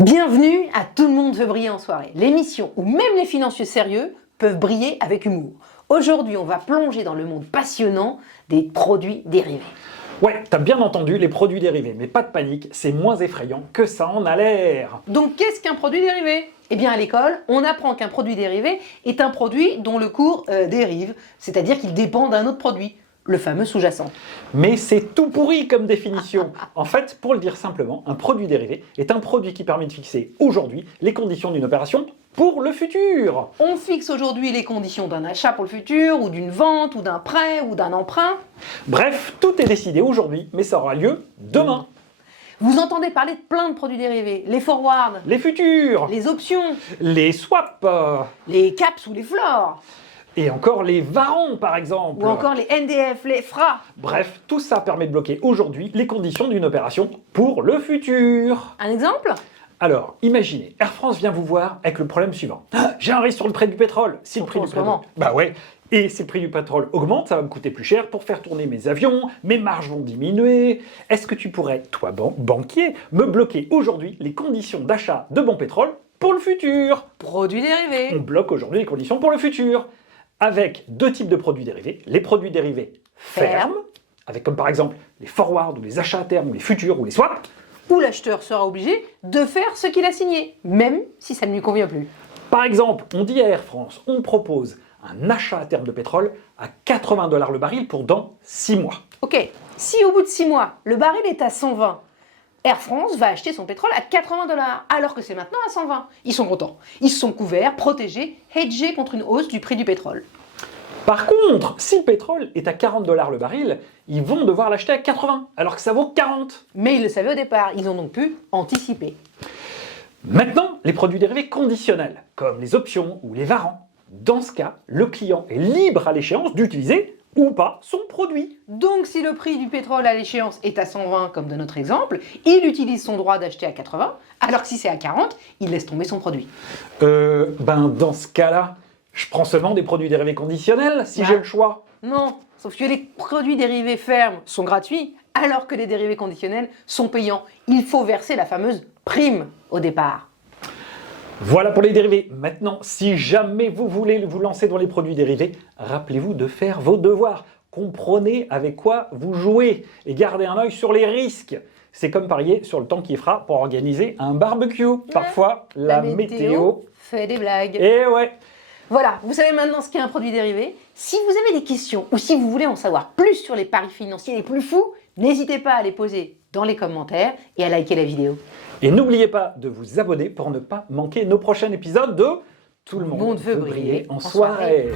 Bienvenue à Tout le monde veut briller en soirée, l'émission où même les financiers sérieux peuvent briller avec humour. Aujourd'hui, on va plonger dans le monde passionnant des produits dérivés. Ouais, t'as bien entendu, les produits dérivés, mais pas de panique, c'est moins effrayant que ça en a l'air. Donc qu'est-ce qu'un produit dérivé ? Eh bien à l'école, on apprend qu'un produit dérivé est un produit dont le cours dérive, c'est-à-dire qu'il dépend d'un autre produit, le fameux sous-jacent. Mais c'est tout pourri comme définition. En fait, pour le dire simplement, un produit dérivé est un produit qui permet de fixer aujourd'hui les conditions d'une opération pour le futur. On fixe aujourd'hui les conditions d'un achat pour le futur, ou d'une vente, ou d'un prêt, ou d'un emprunt. Bref, tout est décidé aujourd'hui, mais ça aura lieu demain. Vous entendez parler de plein de produits dérivés, les forwards, Les futurs, les options, les swaps, les caps ou les floors, et encore les varants par exemple. ou encore les NDF, les FRA. Bref, tout ça permet de bloquer aujourd'hui les conditions d'une opération pour le futur. Un exemple ? Alors, imaginez, Air France vient vous voir avec le problème suivant. Ah, j'ai un risque sur le prix du pétrole. Si le prix Surtout en du ce pétrole... moment. Bah ouais. Et si le prix du pétrole augmente, ça va me coûter plus cher pour faire tourner mes avions, mes marges vont diminuer. Est-ce que tu pourrais, toi banquier, me bloquer aujourd'hui les conditions d'achat de bon pétrole pour le futur ? Produits dérivés. On bloque aujourd'hui les conditions pour le futur. Avec deux types de produits dérivés. Les produits dérivés fermes, avec comme par exemple les forwards ou les achats à terme ou les futurs ou les swaps. Où l'acheteur sera obligé de faire ce qu'il a signé, même si ça ne lui convient plus. Par exemple, on dit à Air France, on propose un achat à terme de pétrole à 80 $ le baril pour dans 6 mois. Ok, si au bout de 6 mois, le baril est à 120, Air France va acheter son pétrole à 80 $, alors que c'est maintenant à 120. Ils sont contents. Ils se sont couverts, protégés, hedgés contre une hausse du prix du pétrole. Par contre, si le pétrole est à 40 $ le baril, ils vont devoir l'acheter à 80, alors que ça vaut 40. Mais ils le savaient au départ, ils ont donc pu anticiper. Maintenant, les produits dérivés conditionnels, comme les options ou les varants. Dans ce cas, le client est libre à l'échéance d'utiliser ou pas son produit. Donc si le prix du pétrole à l'échéance est à 120, comme dans notre exemple, il utilise son droit d'acheter à 80, alors que si c'est à 40, il laisse tomber son produit. Dans ce cas-là, je prends seulement des produits dérivés conditionnels si j'ai le choix. Non, sauf que les produits dérivés fermes sont gratuits, alors que les dérivés conditionnels sont payants. Il faut verser la fameuse prime au départ. Voilà pour les dérivés. Maintenant, si jamais vous voulez vous lancer dans les produits dérivés, rappelez-vous de faire vos devoirs. Comprenez avec quoi vous jouez et gardez un œil sur les risques. C'est comme parier sur le temps qu'il fera pour organiser un barbecue. Parfois, la météo fait des blagues. Et ouais. Voilà, vous savez maintenant ce qu'est un produit dérivé. Si vous avez des questions ou si vous voulez en savoir plus sur les paris financiers les plus fous, n'hésitez pas à les poser dans les commentaires et à liker la vidéo. Et n'oubliez pas de vous abonner pour ne pas manquer nos prochains épisodes de Tout le monde veut briller en soirée.